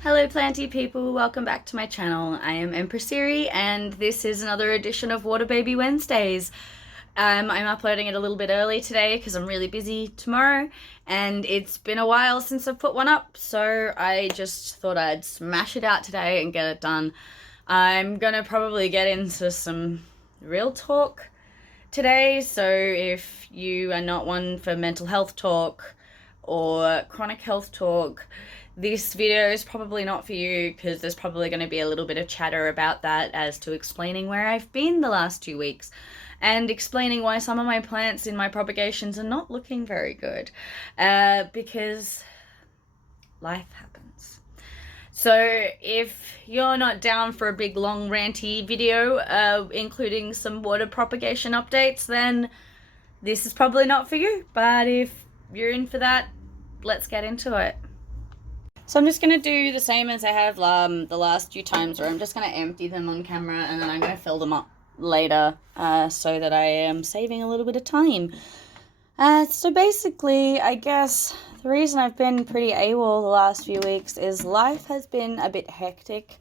Hello Planty people, welcome back to my channel. I am Empress and this is another edition of Water Baby Wednesdays. I'm uploading it a little bit early today because I'm really busy tomorrow and it's been a while since I've put one up, so I just thought I'd smash it out today and get it done. I'm gonna probably get into some real talk today, so if you are not one for mental health talk or chronic health talk, this video is probably not for you because there's probably going to be a little bit of chatter about that as to explaining where I've been the last 2 weeks and explaining why some of my plants in my propagations are not looking very good because life happens. So if you're not down for a big long ranty video including some water propagation updates, then this is probably not for you. But if you're in for that, let's get into it. So I'm just going to do the same as I have the last few times, where I'm just going to empty them on camera and then I'm going to fill them up later so that I am saving a little bit of time. So basically, I guess the reason I've been pretty AWOL the last few weeks is life has been a bit hectic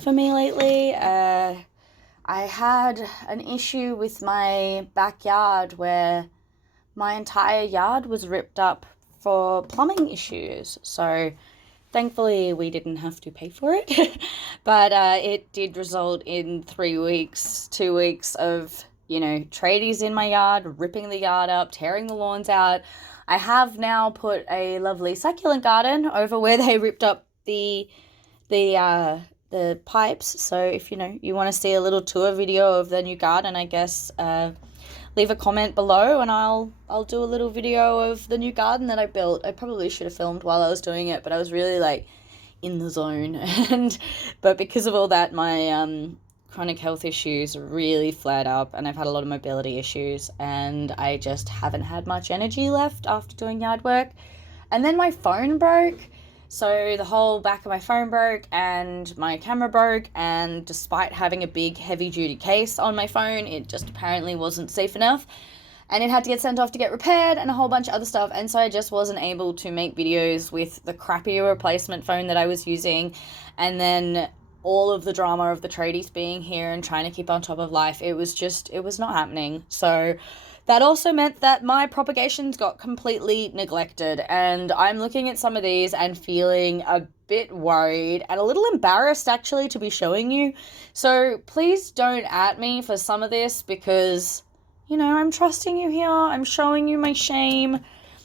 for me lately. I had an issue with my backyard where my entire yard was ripped up for plumbing issues. So thankfully we didn't have to pay for it, but it did result in 2 weeks of, tradies in my yard, ripping the yard up, tearing the lawns out. I have now put a lovely succulent garden over where they ripped up the pipes. So if you want to see a little tour video of the new garden, I guess leave a comment below and I'll do a little video of the new garden that I built. I probably should have filmed while I was doing it, but I was really in the zone. But because of all that, my chronic health issues really flared up and I've had a lot of mobility issues and I just haven't had much energy left after doing yard work. And then my phone broke. So the whole back of my phone broke and my camera broke, and despite having a big heavy duty case on my phone, it just apparently wasn't safe enough and it had to get sent off to get repaired and a whole bunch of other stuff. And so I just wasn't able to make videos with the crappy replacement phone that I was using, and then all of the drama of the tradies being here and trying to keep on top of life. It was not happening. So that also meant that my propagations got completely neglected, and I'm looking at some of these and feeling a bit worried and a little embarrassed actually to be showing you. So please don't at me for some of this because, I'm trusting you here. I'm showing you my shame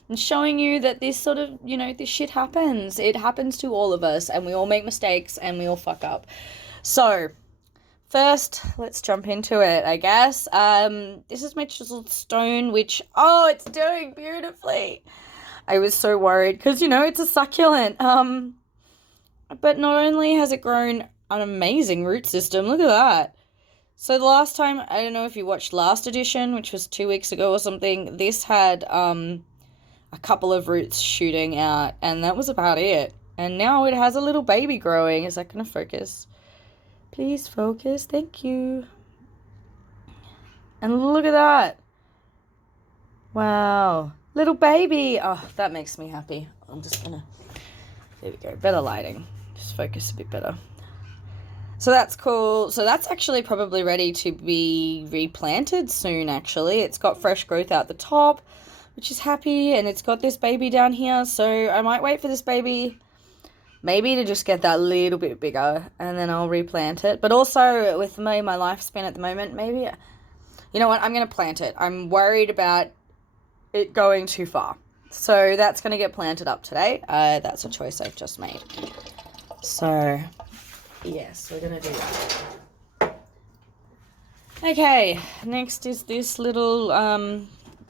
and showing you that this sort of, this shit happens. It happens to all of us and we all make mistakes and we all fuck up. So first, let's jump into it, I guess. This is my chiseled stone, which, it's doing beautifully. I was so worried because, it's a succulent. But not only has it grown an amazing root system, look at that. So the last time, I don't know if you watched last edition, which was 2 weeks ago or something, this had a couple of roots shooting out, and that was about it. And now it has a little baby growing. Is that going to focus? Please focus, thank you. And look at that. Wow, little baby. Oh, that makes me happy. I'm just gonna, there we go, better lighting. Just focus a bit better. So that's cool. So that's actually probably ready to be replanted soon, actually. It's got fresh growth out the top, which is happy, and it's got this baby down here. So I might wait for this baby maybe to just get that little bit bigger and then I'll replant it. But also with my lifespan at the moment, maybe, you know what, I'm going to plant it. I'm worried about it going too far. So that's going to get planted up today. That's a choice I've just made. So yes, we're going to do that. Okay, next is this little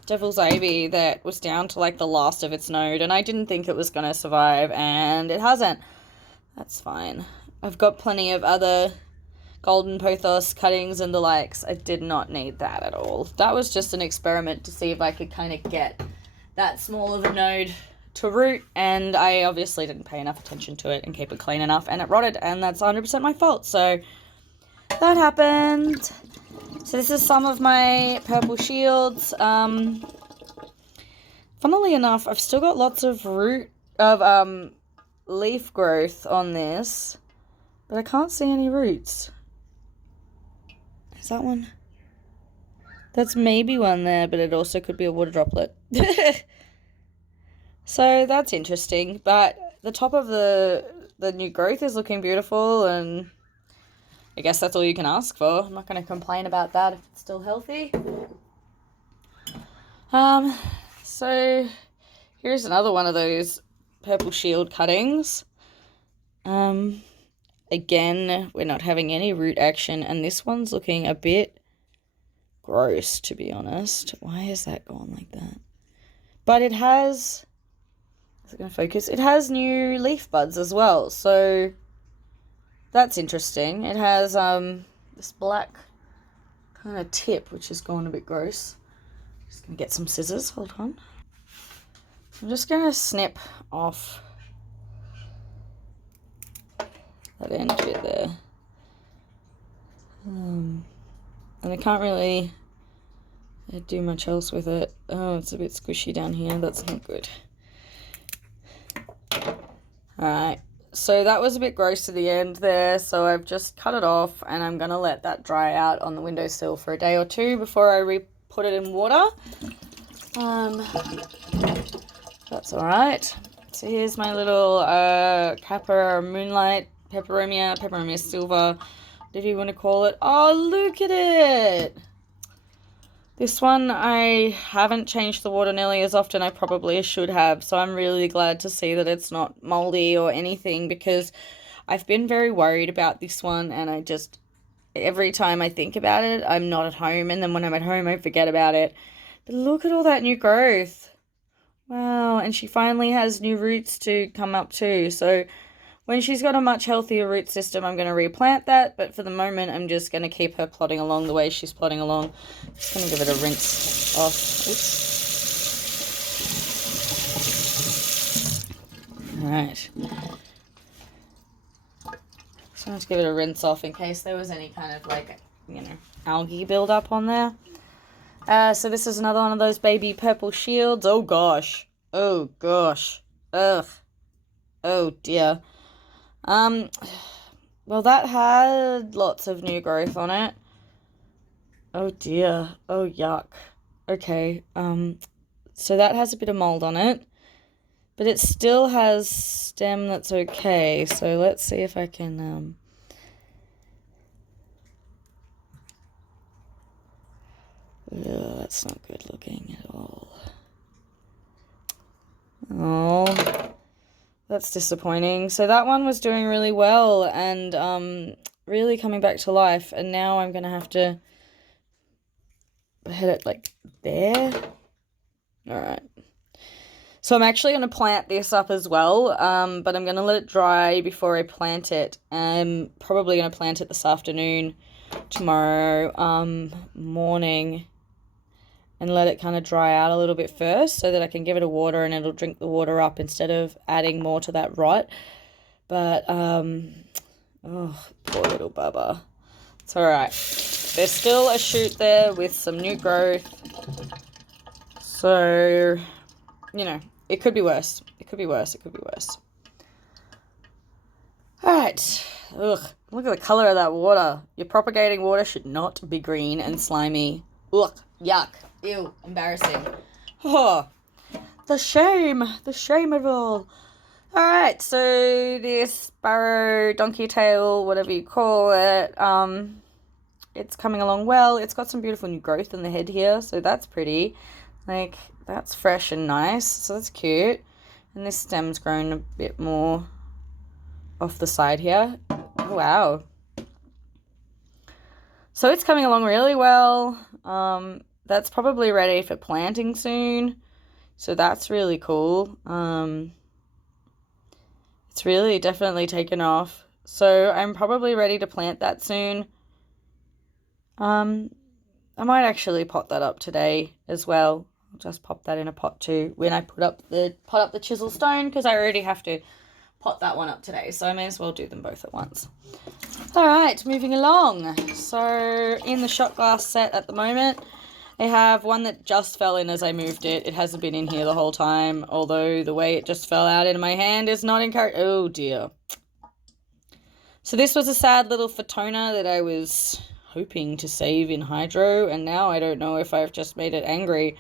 devil's ivy that was down to the last of its node, and I didn't think it was going to survive, and it hasn't. That's fine. I've got plenty of other golden pothos cuttings and the likes. I did not need that at all. That was just an experiment to see if I could kind of get that small of a node to root, and I obviously didn't pay enough attention to it and keep it clean enough, and it rotted, and that's 100% my fault. So that happened. So this is some of my purple shields. Funnily enough, I've still got lots of leaf growth on this, but I can't see any roots. Is that one? That's maybe one there, but it also could be a water droplet. So that's interesting, but the top of the new growth is looking beautiful, and I guess that's all you can ask for. I'm not going to complain about that if it's still healthy. So here's another one of those purple shield cuttings. Again, we're not having any root action, and this one's looking a bit gross, to be honest. Why is that going like that? But it has, is it going to focus? It has new leaf buds as well, so that's interesting. It has this black kind of tip, which is going a bit gross. Just going to get some scissors, hold on. I'm just going to snip off that end bit there. And I can't really do much else with it. Oh, it's a bit squishy down here. That's not good. Alright, so that was a bit gross to the end there, so I've just cut it off, and I'm going to let that dry out on the windowsill for a day or two before I put it in water. That's alright. So here's my little Kappa Moonlight Peperomia Silver, whatever you want to call it. Oh, look at it! This one, I haven't changed the water nearly as often I probably should have, so I'm really glad to see that it's not moldy or anything, because I've been very worried about this one, and I just, every time I think about it, I'm not at home, and then when I'm at home, I forget about it. But look at all that new growth. Wow, and she finally has new roots to come up too, so when she's got a much healthier root system, I'm going to replant that, but for the moment, I'm just going to keep her plodding along the way she's plodding along. I'm just going to give it a rinse off. Oops. Alright. Just going to give it a rinse off in case there was any kind of, like, you know, algae buildup on there. So this is another one of those baby purple shields. Oh gosh. Oh gosh. Ugh. Oh dear. Well, that had lots of new growth on it. Oh dear. Oh yuck. Okay. So that has a bit of mold on it, but it still has stem that's okay. So let's see if I can, oh, that's not good looking at all. Oh, that's disappointing. So that one was doing really well and really coming back to life, and now I'm gonna have to head it like there. All right. So I'm actually going to plant this up as well, but I'm going to let it dry before I plant it. I'm probably going to plant it this afternoon, tomorrow morning, and let it kind of dry out a little bit first so that I can give it a water and it'll drink the water up instead of adding more to that rot. But, oh, poor little bubba. It's all right. There's still a shoot there with some new growth. So, you know, it could be worse. It could be worse. It could be worse. All right. Ugh. Look at the color of that water. Your propagating water should not be green and slimy. Ugh. Yuck. Ew. Embarrassing. Oh. The shame. The shame of it all. All right. So this sparrow, donkey tail, whatever you call it, it's coming along well. It's got some beautiful new growth in the head here, so that's pretty. Like, that's fresh and nice, so that's cute. And this stem's grown a bit more off the side here. Oh, wow. So it's coming along really well. That's probably ready for planting soon, so that's really cool. It's really definitely taken off, so I'm probably ready to plant that soon. I might actually pot that up today as well. I'll just pop that in a pot too when I pot up the chisel stone, because I already have to pot that one up today, so I may as well do them both at once. All right, moving along. So in the shot glass set at the moment, I have one that just fell in as I moved it. It hasn't been in here the whole time, although the way it just fell out into my hand is not encouraging. Oh dear. So this was a sad little Phytona that I was hoping to save in hydro, and now I don't know if I've just made it angry.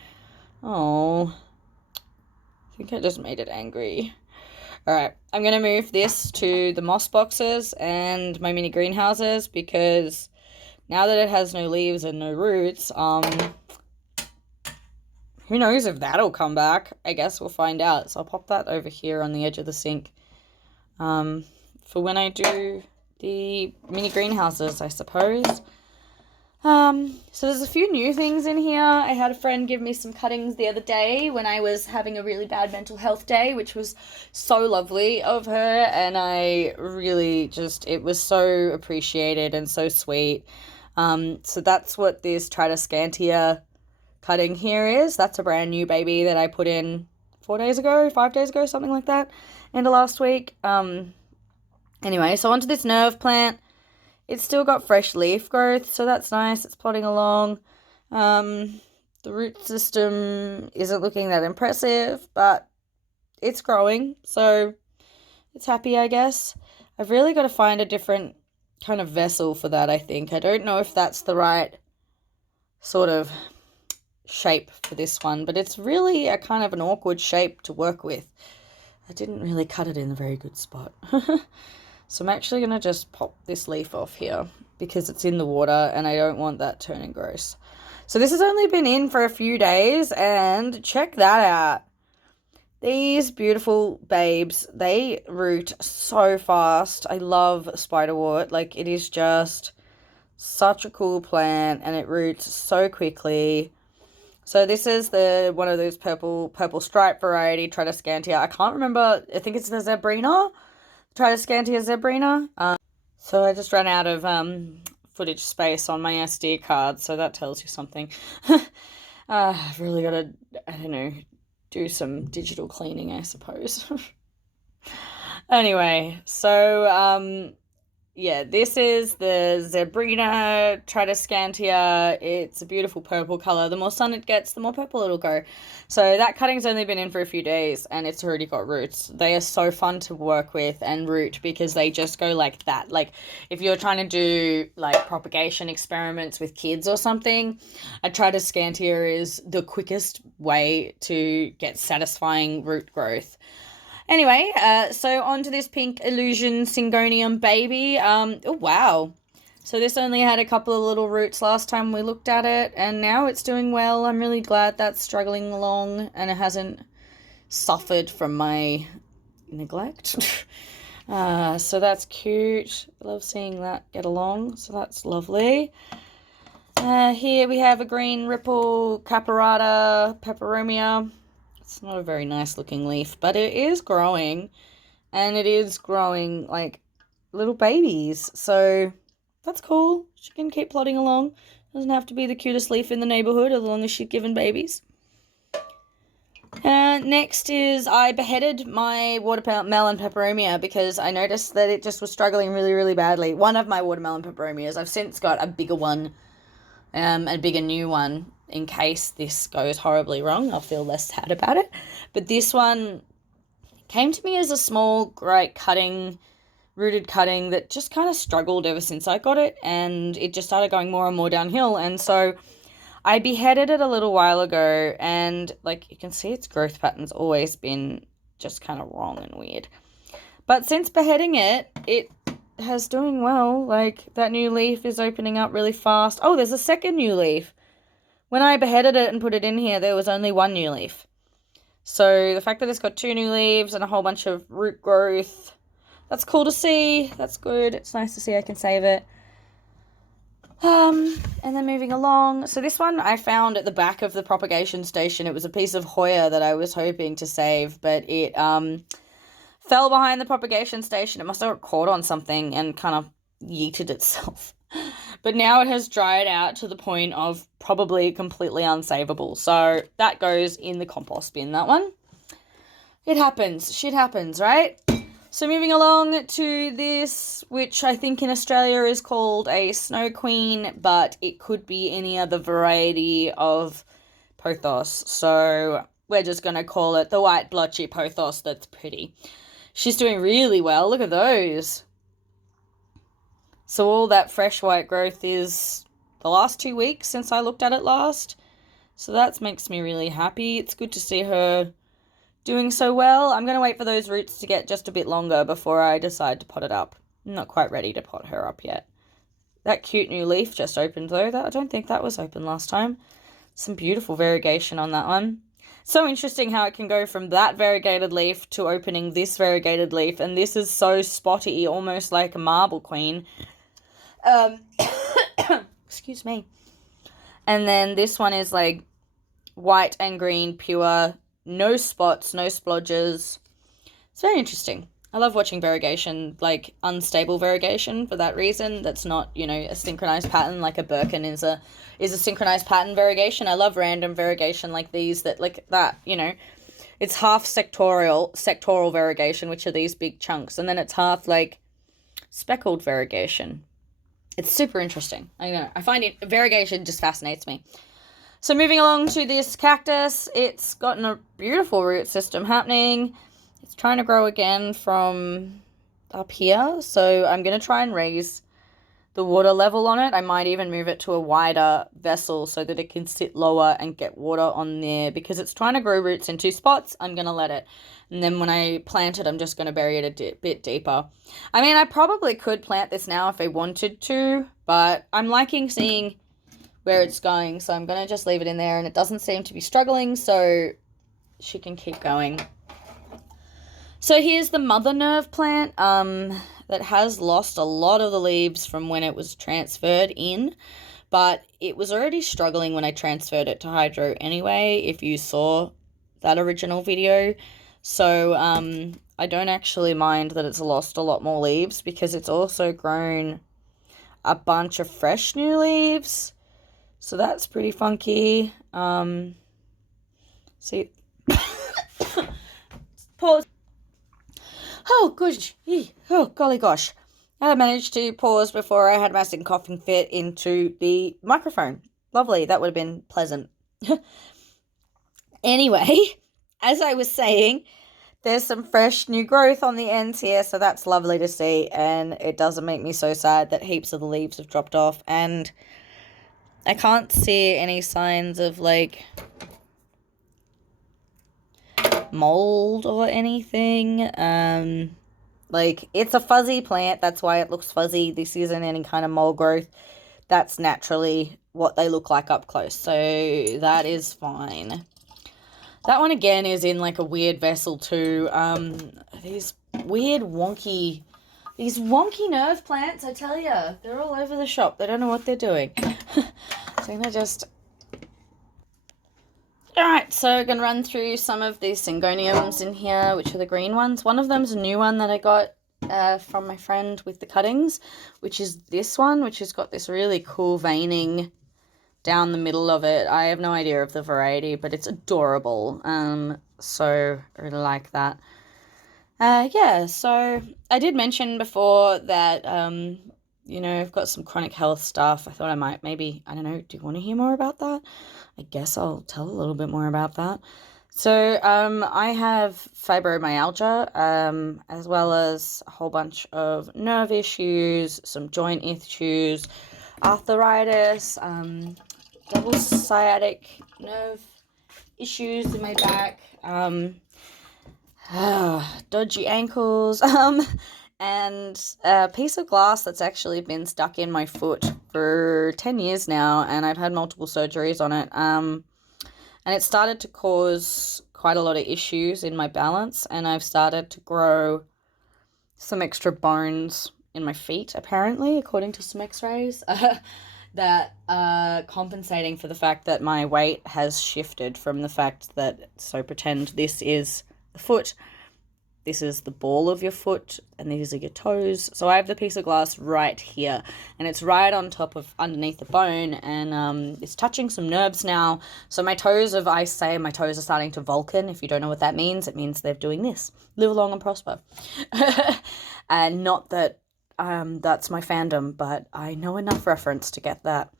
Oh, I think I just made it angry. Alright, I'm going to move this to the moss boxes and my mini greenhouses, because now that it has no leaves and no roots, who knows if that'll come back. I guess we'll find out. So I'll pop that over here on the edge of the sink for when I do the mini greenhouses, I suppose. So there's a few new things in here. I had a friend give me some cuttings the other day when I was having a really bad mental health day, which was so lovely of her, and I really just, it was so appreciated and so sweet. So that's what this Tradescantia cutting here is. That's a brand new baby that I put in 5 days ago, something like that, end of last week. Anyway, so onto this nerve plant. It's still got fresh leaf growth, so that's nice. It's plodding along. The root system isn't looking that impressive, but it's growing, so it's happy, I guess. I've really got to find a different kind of vessel for that, I think. I don't know if that's the right sort of shape for this one, but it's really a kind of an awkward shape to work with. I didn't really cut it in a very good spot. So I'm actually going to just pop this leaf off here because it's in the water and I don't want that turning gross. So this has only been in for a few days, and check that out. These beautiful babes, they root so fast. I love spiderwort. Like, it is just such a cool plant and it roots so quickly. So this is the one of those purple stripe variety, Tradescantia. I can't remember, I think it's the Zebrina. Tradescantia zebrina. So I just ran out of footage space on my SD card, so that tells you something. I've really got to, I don't know, do some digital cleaning, I suppose. Anyway, so yeah, this is the Zebrina Tradescantia. It's a beautiful purple color. The more sun it gets, the more purple it'll go. So that cutting's only been in for a few days and it's already got roots. They are so fun to work with and root because they just go like that. Like, if you're trying to do like propagation experiments with kids or something, a Tradescantia is the quickest way to get satisfying root growth. Anyway, so on to this pink Illusion Syngonium baby. Oh, wow. So this only had a couple of little roots last time we looked at it, and now it's doing well. I'm really glad that's struggling along and it hasn't suffered from my neglect. So that's cute. I love seeing that get along, so that's lovely. Here we have a green ripple Caparata peperomia. It's not a very nice looking leaf, but it is growing, and it is growing like little babies, so that's cool. She can keep plodding along. Doesn't have to be the cutest leaf in the neighborhood as long as she's given babies. Next is I beheaded my watermelon peperomia because I noticed that it just was struggling really, really badly. One of my watermelon peperomias. I've since got a bigger one, a bigger new one. In case this goes horribly wrong, I'll feel less sad about it. But this one came to me as a small, great rooted cutting that just kind of struggled ever since I got it, and it just started going more and more downhill. And so I beheaded it a little while ago, and like you can see, its growth pattern's always been just kind of wrong and weird. But since beheading it, it has doing well. Like, that new leaf is opening up really fast. Oh, there's a second new leaf. When I beheaded it and put it in here, there was only one new leaf. So the fact that it's got 2 new leaves and a whole bunch of root growth, that's cool to see. That's good. It's nice to see I can save it. And then moving along. So this one I found at the back of the propagation station. It was a piece of Hoya that I was hoping to save, but it fell behind the propagation station. It must have got caught on something and kind of yeeted itself. But now it has dried out to the point of probably completely unsavable. So that goes in the compost bin, that one. It happens. Shit happens, right? So moving along to this, which I think in Australia is called a snow queen, but it could be any other variety of pothos. So we're just going to call it the white blotchy pothos that's pretty. She's doing really well. Look at those. So all that fresh white growth is the last 2 weeks since I looked at it last. So that makes me really happy. It's good to see her doing so well. I'm going to wait for those roots to get just a bit longer before I decide to pot it up. I'm not quite ready to pot her up yet. That cute new leaf just opened though. I don't think that was open last time. Some beautiful variegation on that one. So interesting how it can go from that variegated leaf to opening this variegated leaf. And this is so spotty, almost like a marble queen. Excuse me. And then this one is like white and green, pure, no spots, no splodges. It's very interesting. I love watching variegation, like unstable variegation for that reason. That's not, you know, a synchronized pattern like a Birkin is a synchronized pattern variegation. I love random variegation like these that, like that, you know. It's half sectoral variegation, which are these big chunks, and then it's half like speckled variegation. It's super interesting. I find it, variegation just fascinates me. So moving along to this cactus, it's gotten a beautiful root system happening. It's trying to grow again from up here. So I'm going to try and raise the water level on it. I might even move it to a wider vessel so that it can sit lower and get water on there, because it's trying to grow roots in 2 spots. I'm going to let it. And then when I plant it, I'm just going to bury it a bit deeper. I mean, I probably could plant this now if I wanted to, but I'm liking seeing where it's going. So I'm going to just leave it in there, and it doesn't seem to be struggling, so she can keep going. So here's the mother nerve plant that has lost a lot of the leaves from when it was transferred in, but it was already struggling when I transferred it to hydro anyway, if you saw that original video. So I don't actually mind that it's lost a lot more leaves, because it's also grown a bunch of fresh new leaves. So that's pretty funky. See, pause. Oh, gosh. Oh, golly gosh. I managed to pause before I had my second coughing fit into the microphone. Lovely. That would have been pleasant. Anyway, as I was saying, there's some fresh new growth on the ends here, so that's lovely to see, and it doesn't make me so sad that heaps of the leaves have dropped off, and I can't see any signs of, like, mold or anything. Like, it's a fuzzy plant, that's why it looks fuzzy. This isn't any kind of mold growth. That's naturally what they look like up close, so that is fine. That one again is in like a weird vessel too. These weird wonky nerve plants, I tell you, they're all over the shop. They don't know what they're doing. So I'm gonna just... Alright, so I'm gonna run through some of these syngoniums in here, which are the green ones. One of them's a new one that I got from my friend with the cuttings, which is this one, which has got this really cool veining down the middle of it. I have no idea of the variety, but it's adorable. So I really like that. Yeah, so I did mention before that, you know, I've got some chronic health stuff. I thought I might maybe, I don't know, do you want to hear more about that? I guess I'll tell a little bit more about that. So I have fibromyalgia, as well as a whole bunch of nerve issues, some joint issues, arthritis, double sciatic nerve issues in my back, dodgy ankles, and a piece of glass that's actually been stuck in my foot for 10 years now, and I've had multiple surgeries on it, and it started to cause quite a lot of issues in my balance, and I've started to grow some extra bones in my feet, apparently, according to some x-rays, that are compensating for the fact that my weight has shifted from the fact that, so pretend this is the foot, this is the ball of your foot, and these are your toes. So I have the piece of glass right here, and it's right on top of underneath the bone, and it's touching some nerves now. So my toes my toes are starting to Vulcan. If you don't know what that means, it means they're doing this. Live long and prosper. And not that that's my fandom, but I know enough reference to get that.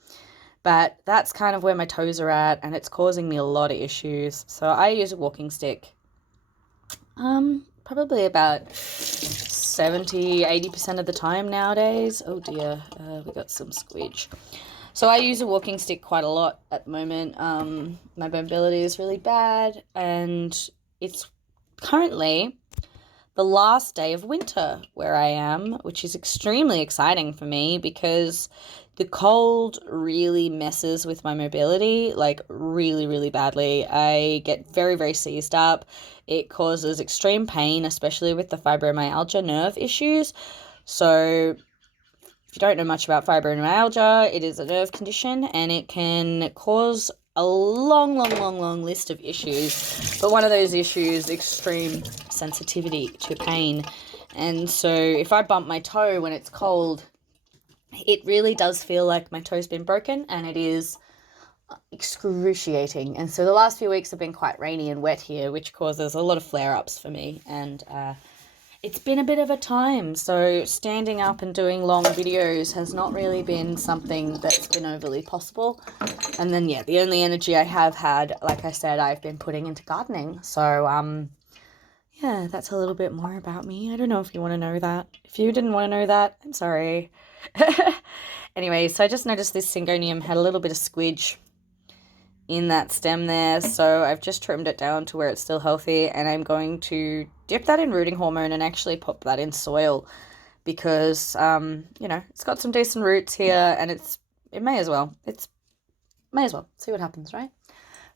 But that's kind of where my toes are at, and it's causing me a lot of issues. So I use a walking stick. Probably about 70-80% of the time nowadays. Oh dear, we got some squidge. So I use a walking stick quite a lot at the moment. My mobility is really bad, and it's currently the last day of winter where I am, which is extremely exciting for me because the cold really messes with my mobility, like really, really badly. I get very, very seized up. It causes extreme pain, especially with the fibromyalgia nerve issues. So if you don't know much about fibromyalgia, it is a nerve condition, and it can cause a long list of issues. But one of those issues, extreme sensitivity to pain. And so if I bump my toe when it's cold, it really does feel like my toe's been broken, and it is excruciating. And so the last few weeks have been quite rainy and wet here, which causes a lot of flare-ups for me, and it's been a bit of a time. So standing up and doing long videos has not really been something that's been overly possible. And then yeah, the only energy I have had, like I said, I've been putting into gardening. So yeah, that's a little bit more about me. I don't know if you want to know that. If you didn't want to know that, I'm sorry. Anyway, so I just noticed this syngonium had a little bit of squidge in that stem there, so I've just trimmed it down to where it's still healthy, and I'm going to dip that in rooting hormone and actually pop that in soil because you know, it's got some decent roots here, and it may as well see what happens, right?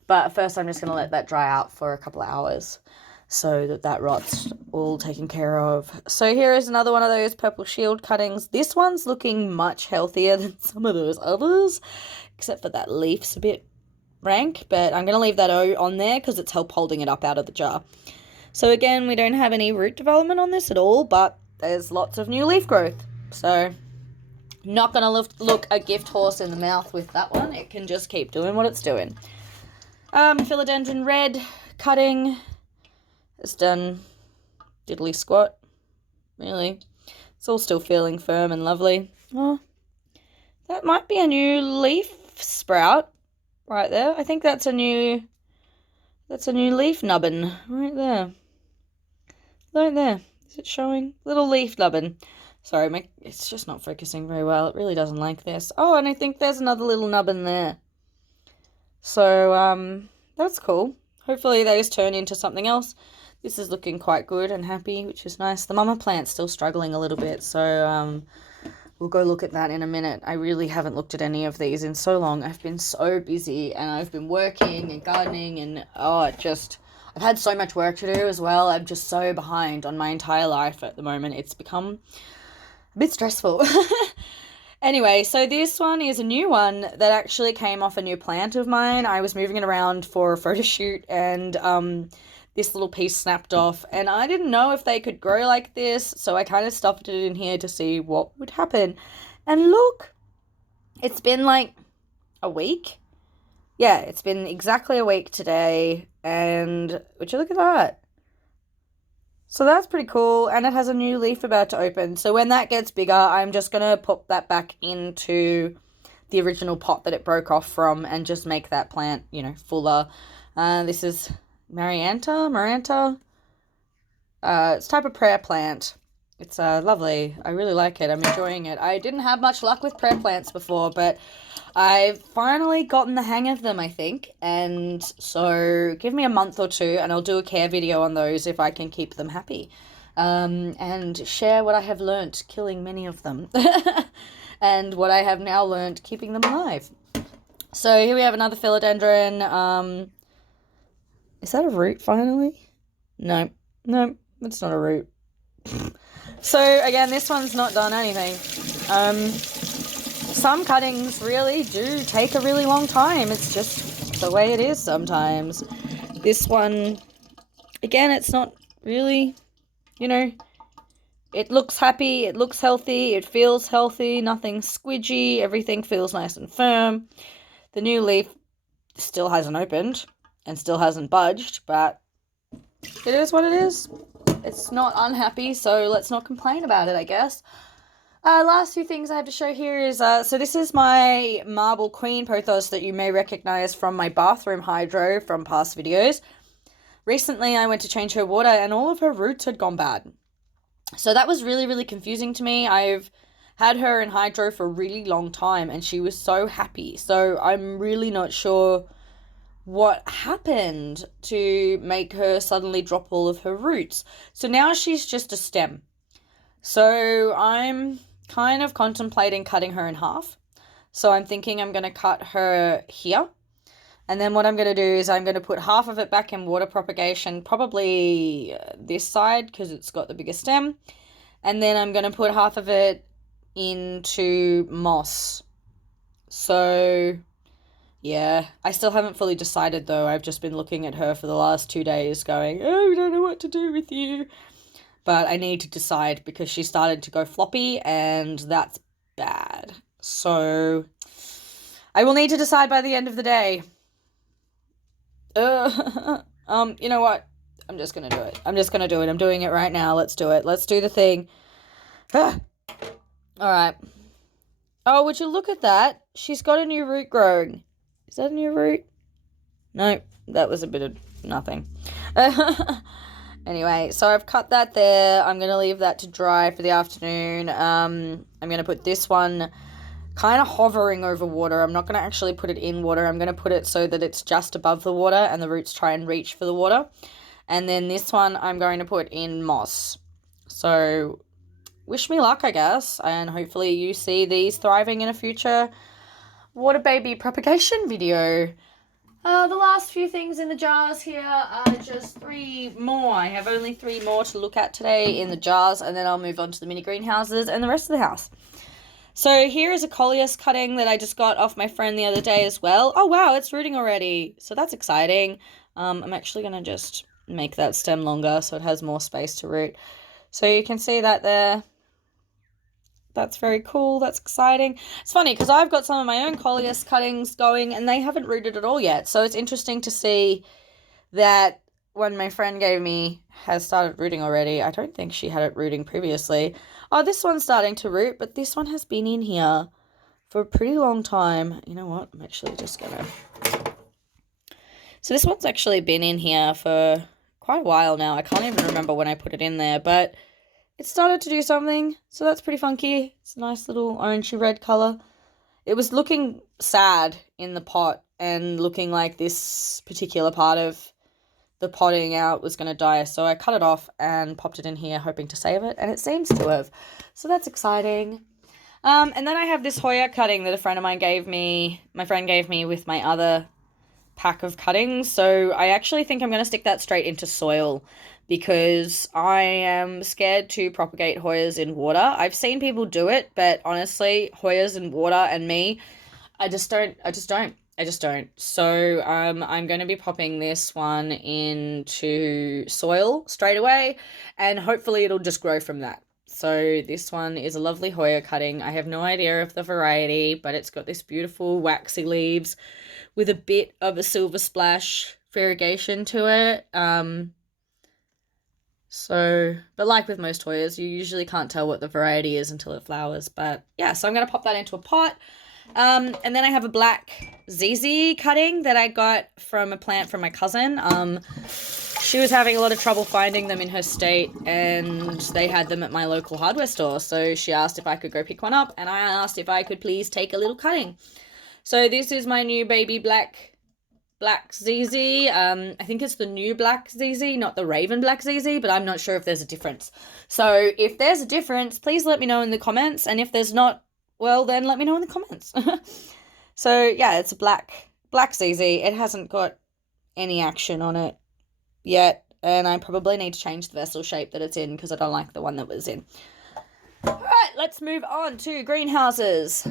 But first I'm just going to let that dry out for a couple of hours so that rot's all taken care of. So here is another one of those purple shield cuttings. This one's looking much healthier than some of those others, except for that leaf's a bit rank, but I'm going to leave that on there because it's help holding it up out of the jar. So again, we don't have any root development on this at all, but there's lots of new leaf growth. So not going to look a gift horse in the mouth with that one. It can just keep doing what it's doing. Philodendron red cutting. It's done diddly squat, really. It's all still feeling firm and lovely. Oh, that might be a new leaf sprout right there. I think that's a new leaf nubbin right there. Right there. Is it showing? Little leaf nubbin. Sorry, it's just not focusing very well. It really doesn't like this. Oh, and I think there's another little nubbin there. So, that's cool. Hopefully those turn into something else. This is looking quite good and happy, which is nice. The mama plant's still struggling a little bit, so we'll go look at that in a minute. I really haven't looked at any of these in so long. I've been so busy, and I've been working and gardening, and I've had so much work to do as well. I'm just so behind on my entire life at the moment. It's become a bit stressful. Anyway, so this one is a new one that actually came off a new plant of mine. I was moving it around for a photo shoot, and this little piece snapped off, and I didn't know if they could grow like this, so I kind of stuffed it in here to see what would happen. And look, it's been like a week. Yeah, it's been exactly a week today, and would you look at that? So that's pretty cool, and it has a new leaf about to open. So when that gets bigger, I'm just going to pop that back into the original pot that it broke off from and just make that plant, you know, fuller. This is Maranta. It's a type of prayer plant. It's lovely. I really like it. I'm enjoying it. I didn't have much luck with prayer plants before, but I've finally gotten the hang of them, I think. And so give me a month or two and I'll do a care video on those if I can keep them happy. And share what I have learnt killing many of them. And what I have now learnt keeping them alive. So here we have another philodendron. Is that a root finally? No, it's not a root. So again, this one's not done anything. Some cuttings really do take a really long time. It's just the way it is sometimes. This one, again, it's not really you know, it looks happy, it looks healthy, it feels healthy, nothing squidgy, everything feels nice and firm. The new leaf still hasn't opened and still hasn't budged, but it is what it is. It's not unhappy, so let's not complain about it, I guess. Last few things I have to show here is, so this is my marble queen pothos that you may recognize from my bathroom hydro from past videos. Recently, I went to change her water and all of her roots had gone bad. So that was really, really confusing to me. I've had her in hydro for a really long time and she was so happy. So I'm really not sure what happened to make her suddenly drop all of her roots. So now she's just a stem. So I'm kind of contemplating cutting her in half. So I'm thinking I'm going to cut her here. And then what I'm going to do is I'm going to put half of it back in water propagation, probably this side because it's got the bigger stem. And then I'm going to put half of it into moss. So yeah, I still haven't fully decided though. I've just been looking at her for the last 2 days going, oh, we don't know what to do with you. But I need to decide because she started to go floppy and that's bad. So I will need to decide by the end of the day. You know what? I'm just gonna do it. I'm doing it right now. Let's do it. Let's do the thing. All right. Oh, would you look at that? She's got a new root growing. Is that a new root? No, that was a bit of nothing. Anyway, so I've cut that there. I'm going to leave that to dry for the afternoon. I'm going to put this one kind of hovering over water. I'm not going to actually put it in water. I'm going to put it so that it's just above the water and the roots try and reach for the water. And then this one I'm going to put in moss. So wish me luck, I guess. And hopefully you see these thriving in a future water baby propagation video. The last few things in the jars here are just 3 more. I have only 3 more to look at today in the jars, and then I'll move on to the mini greenhouses and the rest of the house. So here is a coleus cutting that I just got off my friend the other day as well. Oh wow, it's rooting already. So that's exciting. I'm actually going to just make that stem longer so it has more space to root. So you can see that there. That's very cool. That's exciting. It's funny because I've got some of my own coleus cuttings going and they haven't rooted at all yet. So it's interesting to see that one my friend gave me has started rooting already. I don't think she had it rooting previously. Oh, this one's starting to root, but this one has been in here for a pretty long time. You know what? I'm actually just going to... So this one's actually been in here for quite a while now. I can't even remember when I put it in there, but it started to do something, so that's pretty funky. It's a nice little orangey red colour. It was looking sad in the pot and looking like this particular part of the potting out was going to die, so I cut it off and popped it in here hoping to save it, and it seems to have. So that's exciting. And then I have this Hoya cutting that a friend of mine gave me, my friend gave me with my other pack of cuttings, so I actually think I'm going to stick that straight into soil because I am scared to propagate Hoyas in water. I've seen people do it, but honestly, Hoyas in water and me, I just don't. So I'm going to be popping this one into soil straight away and hopefully it'll just grow from that. So this one is a lovely Hoya cutting. I have no idea of the variety, but it's got this beautiful waxy leaves with a bit of a silver splash variegation to it. But like with most Hoyas, you usually can't tell what the variety is until it flowers. But yeah, so I'm going to pop that into a pot. And then I have a black ZZ cutting that I got from a plant from my cousin. She was having a lot of trouble finding them in her state and they had them at my local hardware store. So she asked if I could go pick one up and I asked if I could please take a little cutting. So this is my new baby black ZZ. I think it's the new black ZZ, not the Raven black ZZ, but I'm not sure if there's a difference. So if there's a difference, please let me know in the comments. And if there's not, well, then let me know in the comments. So yeah, it's a black ZZ. It hasn't got any action on it yet. And I probably need to change the vessel shape that it's in because I don't like the one that was in. All right, let's move on to greenhouses.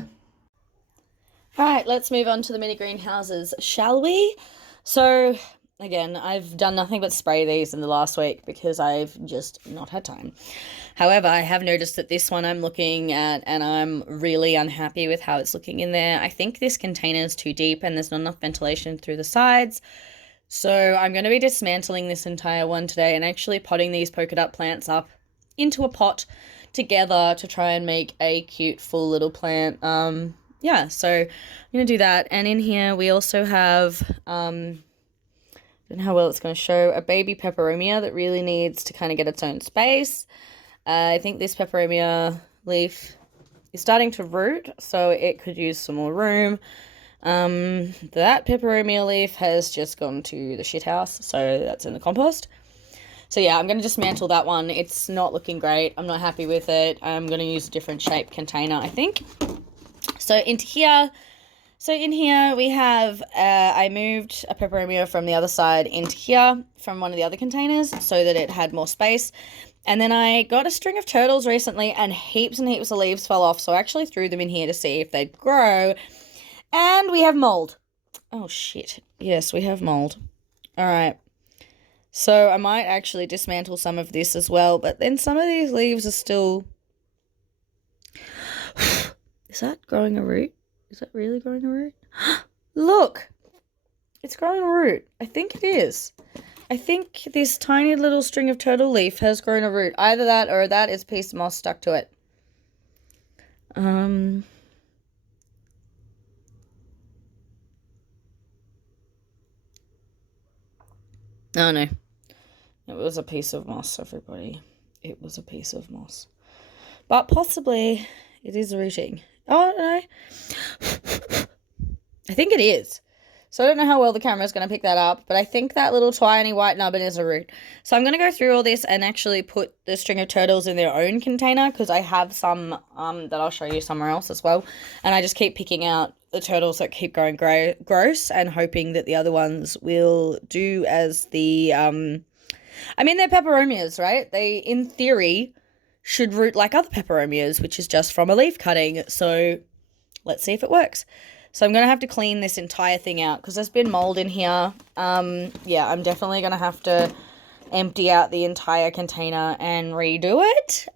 All right, let's move on to the mini greenhouses, shall we? So Again, I've done nothing but spray these in the last week because I've just not had time. However, I have noticed that this one I'm looking at and I'm really unhappy with how it's looking in there. I think this container is too deep and there's not enough ventilation through the sides. So I'm going to be dismantling this entire one today and actually potting these polka dot plants up into a pot together to try and make a cute full little plant. Yeah, so I'm going to do that. And in here we also have... I don't know how well it's going to show, a baby peperomia that really needs to kind of get its own space. I think this peperomia leaf is starting to root, so it could use some more room. That peperomia leaf has just gone to the shit house, so that's in the compost. So yeah, I'm going to dismantle that one. It's not looking great. I'm not happy with it. I'm going to use a different shape container, I think. So into here... So in here we have, I moved a peperomia from the other side into here from one of the other containers so that it had more space. And then I got a string of turtles recently and heaps of leaves fell off. So I actually threw them in here to see if they'd grow. And we have mold. Oh shit. Yes, we have mold. All right. So I might actually dismantle some of this as well. But then some of these leaves are still... Is that growing a root? Is that really growing a root? Look! It's growing a root. I think it is. I think this tiny little string of turtle leaf has grown a root. Either that or that is a piece of moss stuck to it. Oh no. It was a piece of moss, everybody. It was a piece of moss. But possibly it is rooting. Oh, no. I think it is. So I don't know how well the camera is going to pick that up, but I think that little tiny white nubbin is a root. So I'm going to go through all this and actually put the string of turtles in their own container because I have some that I'll show you somewhere else as well. And I just keep picking out the turtles that keep going gross and hoping that the other ones will do as the... I mean, they're peperomias, right? They, in theory... should root like other peperomias, which is just from a leaf cutting. So let's see if it works. So I'm going to have to clean this entire thing out because there's been mold in here. Yeah, I'm definitely going to have to empty out the entire container and redo it.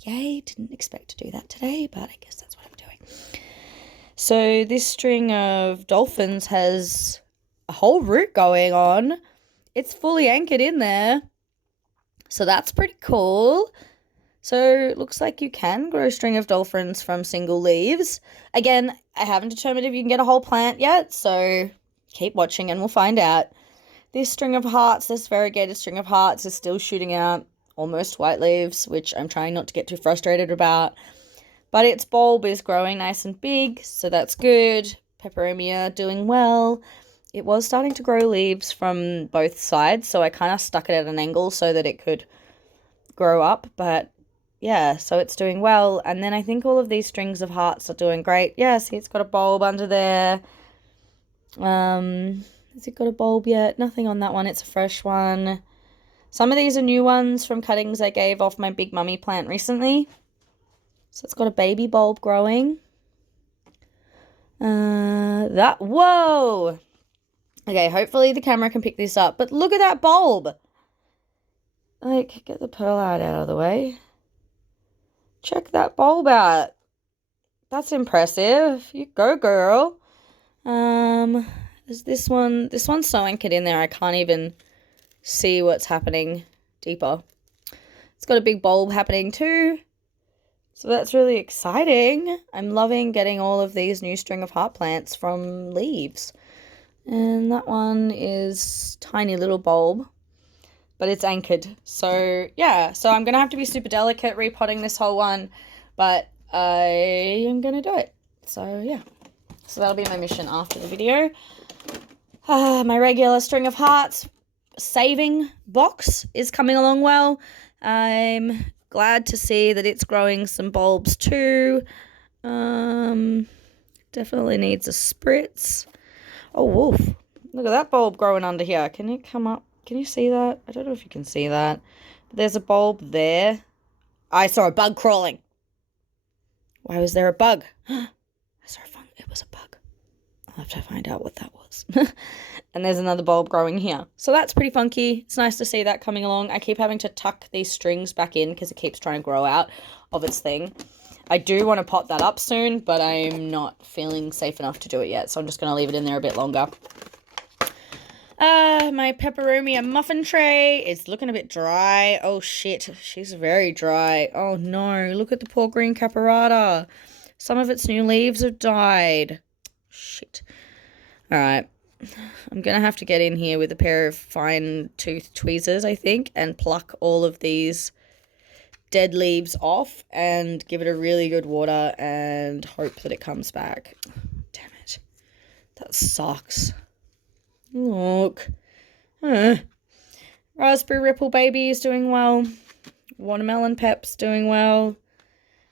Yay, didn't expect to do that today, but I guess that's what I'm doing. So this string of dolphins has a whole root going on. It's fully anchored in there. So that's pretty cool. So it looks like you can grow a string of dolphins from single leaves. Again, I haven't determined if you can get a whole plant yet, so keep watching and we'll find out. This string of hearts, this variegated string of hearts is still shooting out almost white leaves, which I'm trying not to get too frustrated about. But its bulb is growing nice and big, so that's good. Peperomia doing well. It was starting to grow leaves from both sides, so I kind of stuck it at an angle so that it could grow up, but... yeah, so it's doing well. And then I think all of these strings of hearts are doing great. Yeah, see, it's got a bulb under there. Has it got a bulb yet? Nothing on that one. It's a fresh one. Some of these are new ones from cuttings I gave off my big mummy plant recently. So it's got a baby bulb growing. Whoa! Okay, hopefully the camera can pick this up. But look at that bulb! Like, get the perlite out of the way. Check that bulb out. That's impressive. You go, girl. Is this one's so anchored in there I can't even see what's happening deeper. It's got a big bulb happening too. So that's really exciting. I'm loving getting all of these new string of heart plants from leaves. And that one is tiny little bulb. But it's anchored. So, yeah. So I'm going to have to be super delicate repotting this whole one. But I am going to do it. So, yeah. So that'll be my mission after the video. My regular string of hearts saving box is coming along well. I'm glad to see that it's growing some bulbs too. Definitely needs a spritz. Oh, wolf. Look at that bulb growing under here. Can it come up? Can you see that? I don't know if you can see that. But there's a bulb there. I saw a bug crawling. Why was there a bug? I saw a fun. It was a bug. I'll have to find out what that was. And there's another bulb growing here. So that's pretty funky. It's nice to see that coming along. I keep having to tuck these strings back in because it keeps trying to grow out of its thing. I do want to pot that up soon, but I'm not feeling safe enough to do it yet. So I'm just going to leave it in there a bit longer. My peperomia muffin tray is looking a bit dry. Oh shit, she's very dry. Oh no, look at the poor green caparata. Some of its new leaves have died. Shit. Alright, I'm gonna have to get in here with a pair of fine tooth tweezers, I think, and pluck all of these dead leaves off and give it a really good water and hope that it comes back. Damn it. That sucks. Look. Raspberry Ripple Baby is doing well. Watermelon Pep's doing well.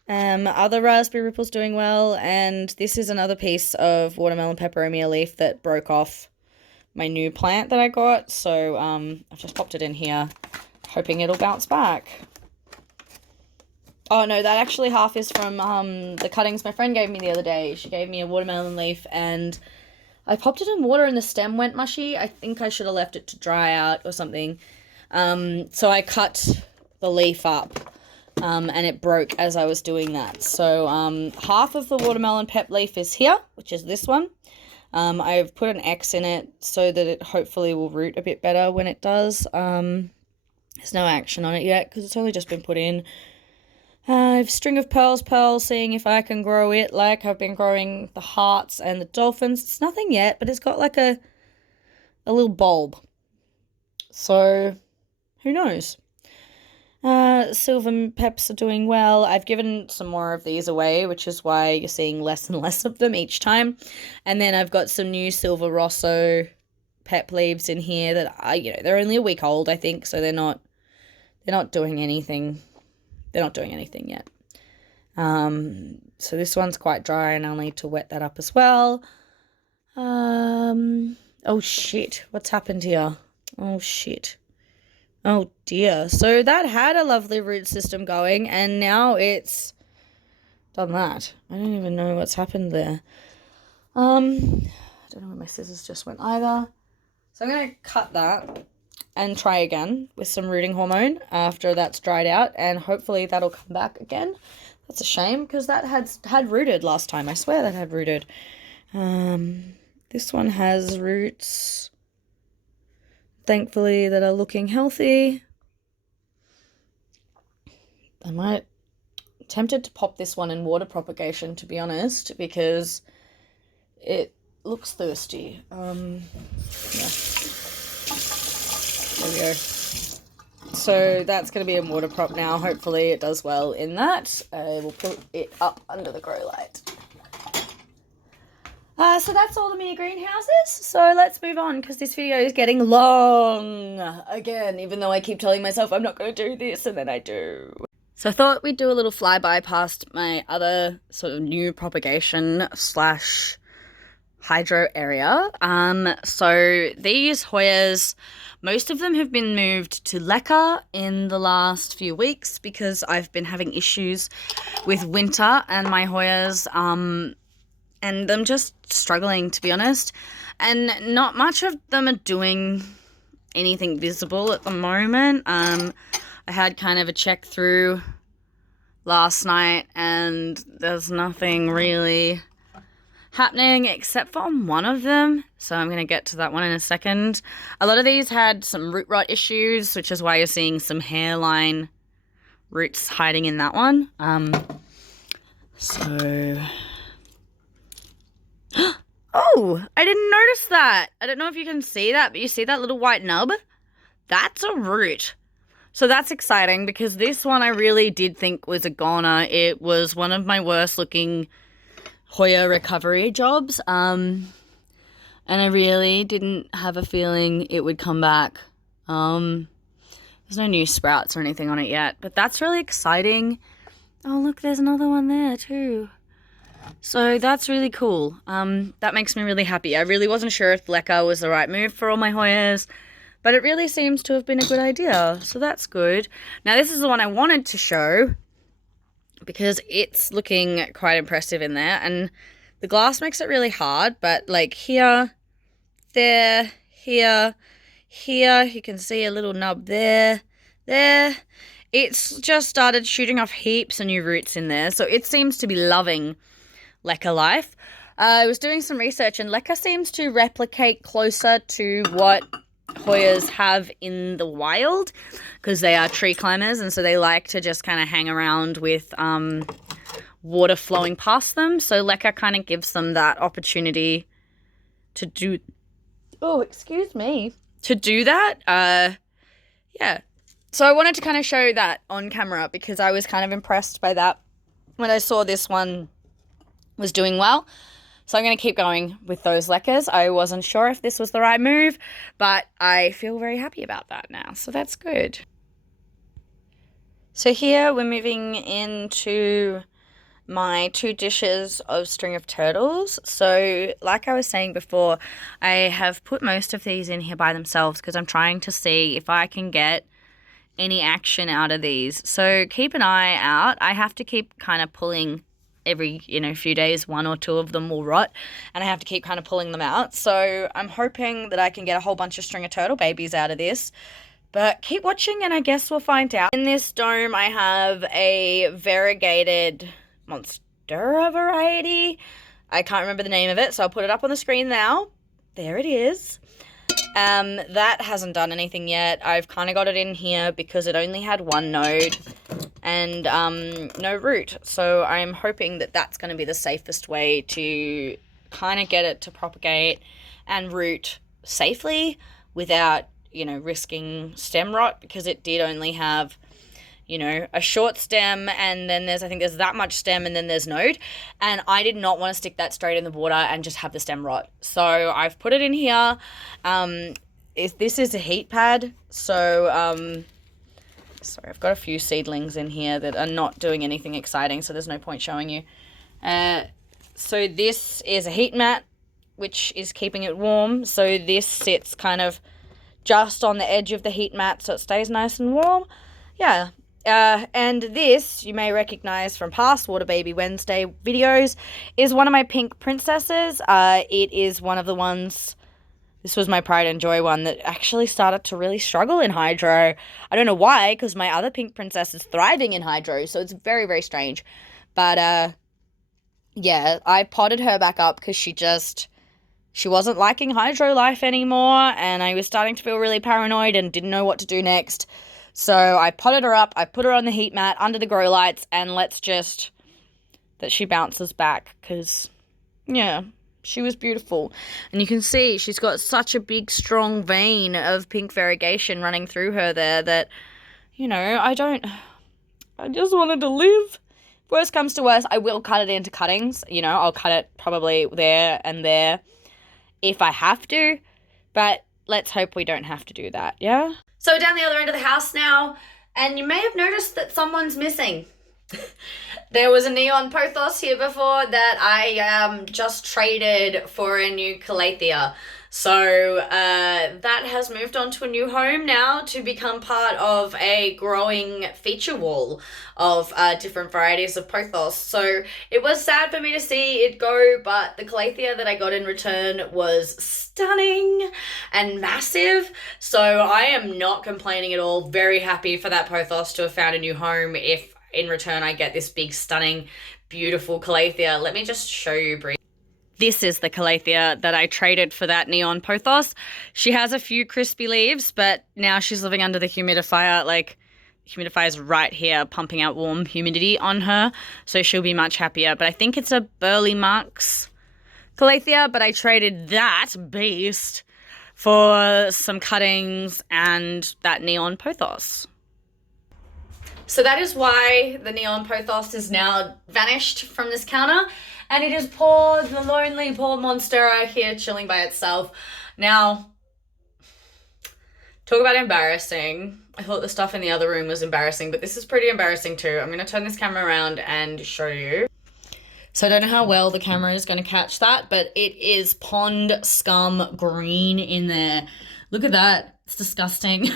Other Raspberry Ripple's doing well. And this is another piece of Watermelon Peperomia leaf that broke off my new plant that I got. So I've just popped it in here, hoping it'll bounce back. Oh no, that actually half is from the cuttings my friend gave me the other day. She gave me a watermelon leaf and I popped it in water and the stem went mushy. I think I should have left it to dry out or something. So I cut the leaf up and it broke as I was doing that. So half of the watermelon pep leaf is here, which is this one. I've put an X in it so that it hopefully will root a bit better when it does. There's no action on it yet because it's only just been put in. I've string of pearls, seeing if I can grow it like I've been growing the hearts and the dolphins. It's nothing yet, but it's got like a little bulb. So, who knows? Silver peps are doing well. I've given some more of these away, which is why you're seeing less and less of them each time. And then I've got some new Silver Rosso pep leaves in here that are, they're only a week old, I think, so they're not doing anything. They're not doing anything yet. So this one's quite dry and I'll need to wet that up as well. Oh shit, what's happened here? Oh shit. Oh dear. So that had a lovely root system going and now it's done that. I don't even know what's happened there. I don't know where my scissors just went either. So I'm going to cut that and try again with some rooting hormone after that's dried out, and hopefully that'll come back again. That's a shame because that had rooted last time. I swear that had rooted. This one has roots, thankfully, that are looking healthy. I'm tempted to pop this one in water propagation, to be honest, because it looks thirsty. Yeah. There we go. So that's going to be a water prop now. Hopefully it does well in that. We'll put it up under the grow light. So that's all the mini greenhouses. So let's move on because this video is getting long again, even though I keep telling myself I'm not going to do this and then I do. So I thought we'd do a little flyby past my other sort of new propagation / hydro area. So these Hoyas, most of them have been moved to leca in the last few weeks because I've been having issues with winter and my Hoyas, and I'm just struggling, to be honest. And not much of them are doing anything visible at the moment. I had kind of a check through last night and there's nothing really happening except for on one of them, so I'm going to get to that one in a second. A lot of these had some root rot issues, which is why you're seeing some hairline roots hiding in that one. So oh, I didn't notice that. I don't know if you can see that, but you see that little white nub? That's a root. So that's exciting because this one I really did think was a goner. It was one of my worst looking Hoya recovery jobs, and I really didn't have a feeling it would come back. There's no new sprouts or anything on it yet, but that's really exciting. Oh look, there's another one there too. So that's really cool. That makes me really happy. I really wasn't sure if leca was the right move for all my Hoyas, but it really seems to have been a good idea, so that's good. Now this is the one I wanted to show because it's looking quite impressive in there, and The glass makes it really hard, but like here, there, here, here, you can see a little nub there, there. It's just started shooting off heaps of new roots in there, so it seems to be loving leca life. I was doing some research, and leca seems to replicate closer to what Hoyas have in the wild, because they are tree climbers, and so they like to just kind of hang around with water flowing past them. So leca kind of gives them that opportunity to do, oh, excuse me, to do that. Yeah. So I wanted to kind of show that on camera because I was kind of impressed by that when I saw this one was doing well. So I'm going to keep going with those lecas. I wasn't sure if this was the right move, but I feel very happy about that now. So that's good. So here we're moving into my 2 dishes of string of turtles. So like I was saying before, I have put most of these in here by themselves because I'm trying to see if I can get any action out of these. So keep an eye out. I have to keep kind of pulling every, few days. 1 or 2 of them will rot, and I have to keep kind of pulling them out. So I'm hoping that I can get a whole bunch of string of turtle babies out of this. But keep watching and I guess we'll find out. In this dome I have a variegated monstera variety. I can't remember the name of it, so I'll put it up on the screen now. There it is. That hasn't done anything yet. I've kind of got it in here because it only had 1 node and no root. So I'm hoping that that's going to be the safest way to kind of get it to propagate and root safely without, risking stem rot, because it did only have, a short stem, and then I think there's that much stem, and then there's node, and I did not want to stick that straight in the water and just have the stem rot. So I've put it in here. This is a heat pad, so sorry, I've got a few seedlings in here that are not doing anything exciting, so there's no point showing you. So this is a heat mat, which is keeping it warm. So this sits kind of just on the edge of the heat mat, so it stays nice and warm. Yeah. And this, you may recognize from past Water Baby Wednesday videos, is one of my pink princesses. It is one of the ones, this was my pride and joy one, that actually started to really struggle in hydro. I don't know why, because my other pink princess is thriving in hydro, so it's very, very strange. But, yeah, I potted her back up because she wasn't liking hydro life anymore, and I was starting to feel really paranoid and didn't know what to do next. So I potted her up, I put her on the heat mat under the grow lights, and let's just that she bounces back, because, yeah, she was beautiful. And you can see she's got such a big, strong vein of pink variegation running through her there that, I just wanted to live. Worst comes to worst, I will cut it into cuttings. I'll cut it probably there and there if I have to, but let's hope we don't have to do that, yeah? So down the other end of the house now, and you may have noticed that someone's missing. There was a neon pothos here before that I just traded for a new calathea. So that has moved on to a new home now to become part of a growing feature wall of different varieties of pothos. So it was sad for me to see it go, but the calathea that I got in return was stunning and massive. So I am not complaining at all. Very happy for that pothos to have found a new home if in return I get this big, stunning, beautiful calathea. Let me just show you briefly. This is the calathea that I traded for that neon pothos. She has a few crispy leaves, but now she's living under the humidifier. Like, the humidifier's right here, pumping out warm humidity on her, so she'll be much happier. But I think it's a Burley Monks calathea, but I traded that beast for some cuttings and that neon pothos. So that is why the neon pothos is now vanished from this counter, and it is the lonely poor monstera here chilling by itself. Now, talk about embarrassing. I thought the stuff in the other room was embarrassing, but this is pretty embarrassing too. I'm going to turn this camera around and show you. So I don't know how well the camera is going to catch that, but it is pond scum green in there. Look at that. It's disgusting.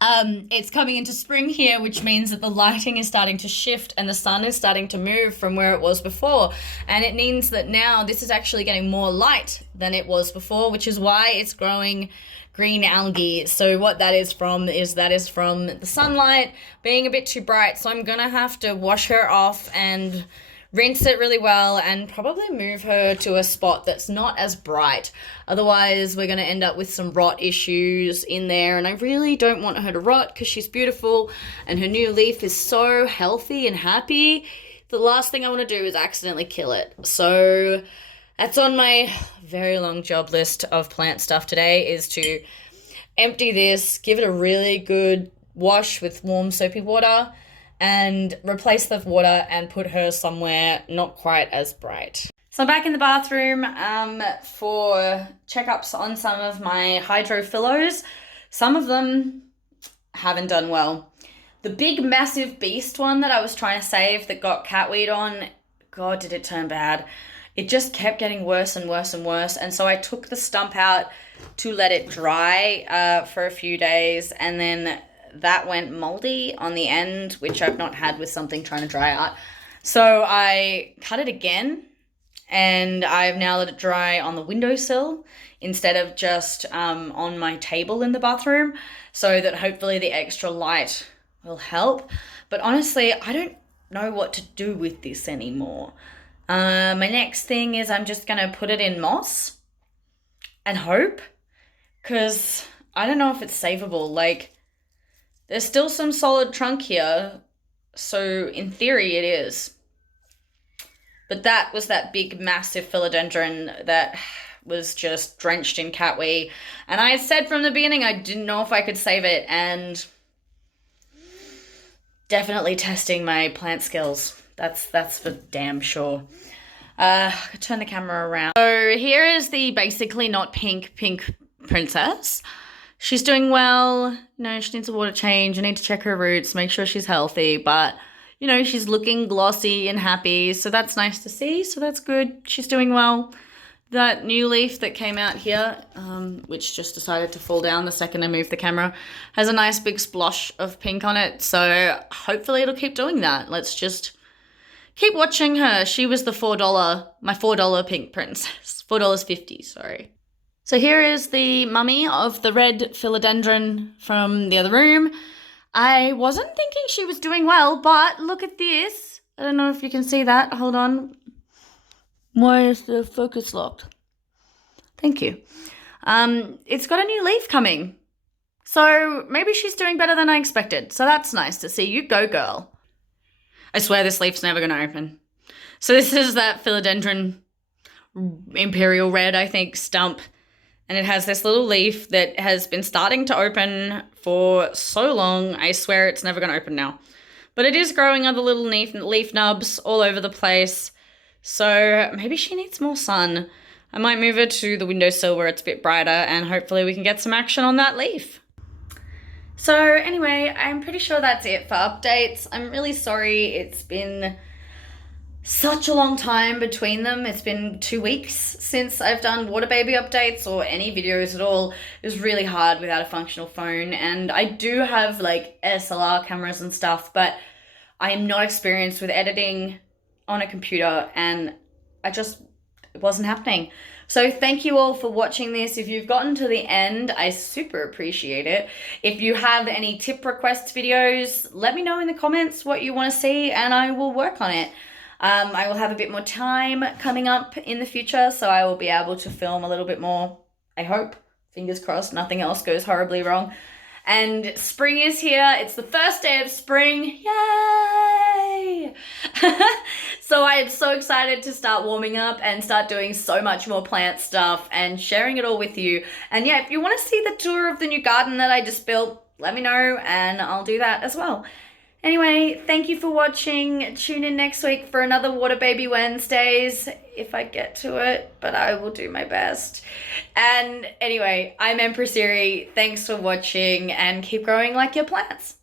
It's coming into spring here, which means that the lighting is starting to shift and the sun is starting to move from where it was before. And it means that now this is actually getting more light than it was before, which is why it's growing green algae. So what that is from the sunlight being a bit too bright. So I'm gonna have to wash her off and rinse it really well and probably move her to a spot that's not as bright. Otherwise, we're going to end up with some rot issues in there, and I really don't want her to rot because she's beautiful and her new leaf is so healthy and happy. The last thing I want to do is accidentally kill it. So that's on my very long job list of plant stuff today, is to empty this, give it a really good wash with warm soapy water, and replace the water and put her somewhere not quite as bright. So I'm back in the bathroom for checkups on some of my hydro phillos. Some of them haven't done well. The big massive beast one that I was trying to save that got catweed on, God, did it turn bad. It just kept getting worse and worse and worse. And so I took the stump out to let it dry for a few days, and then that went moldy on the end, which I've not had with something trying to dry out. So I cut it again, and I've now let it dry on the windowsill instead of just on my table in the bathroom, so that hopefully the extra light will help. But honestly, I don't know what to do with this anymore. My next thing is I'm just going to put it in moss and hope, because I don't know if it's savable. Like, there's still some solid trunk here, so in theory it is. But that was that big, massive philodendron that was just drenched in catwee. And I had said from the beginning I didn't know if I could save it, and definitely testing my plant skills. That's for damn sure. I could turn the camera around. So here is the basically not pink princess. She's doing well. No, she needs a water change. I need to check her roots, make sure she's healthy. But, you know, she's looking glossy and happy. So that's nice to see. So that's good. She's doing well. That new leaf that came out here, which just decided to fall down the second I moved the camera, has a nice big splosh of pink on it. So hopefully it'll keep doing that. Let's just keep watching her. She was the my $4 pink princess. $4.50, sorry. So here is the mummy of the red philodendron from the other room. I wasn't thinking she was doing well, but look at this. I don't know if you can see that. Hold on. Why is the focus locked? Thank you. It's got a new leaf coming. So maybe she's doing better than I expected. So that's nice to see. You go, girl. I swear this leaf's never going to open. So this is that philodendron imperial red, I think, stump. And it has this little leaf that has been starting to open for so long. I swear it's never going to open now. But it is growing other little leaf nubs all over the place. So maybe she needs more sun. I might move her to the windowsill where it's a bit brighter, and hopefully we can get some action on that leaf. So anyway, I'm pretty sure that's it for updates. I'm really sorry it's been such a long time between them. It's been 2 weeks since I've done water baby updates or any videos at all. It was really hard without a functional phone, and I do have like SLR cameras and stuff, but I am not experienced with editing on a computer, and it wasn't happening. So thank you all for watching this. If you've gotten to the end, I super appreciate it. If you have any tip request videos, let me know in the comments what you want to see, and I will work on it. I will have a bit more time coming up in the future, so I will be able to film a little bit more, I hope. Fingers crossed, nothing else goes horribly wrong. And spring is here. It's the first day of spring. Yay! So I am so excited to start warming up and start doing so much more plant stuff and sharing it all with you. And yeah, if you want to see the tour of the new garden that I just built, let me know and I'll do that as well. Anyway, thank you for watching. Tune in next week for another Water Baby Wednesdays, if I get to it, but I will do my best. And anyway, I'm Empress. Thanks for watching, and keep growing like your plants.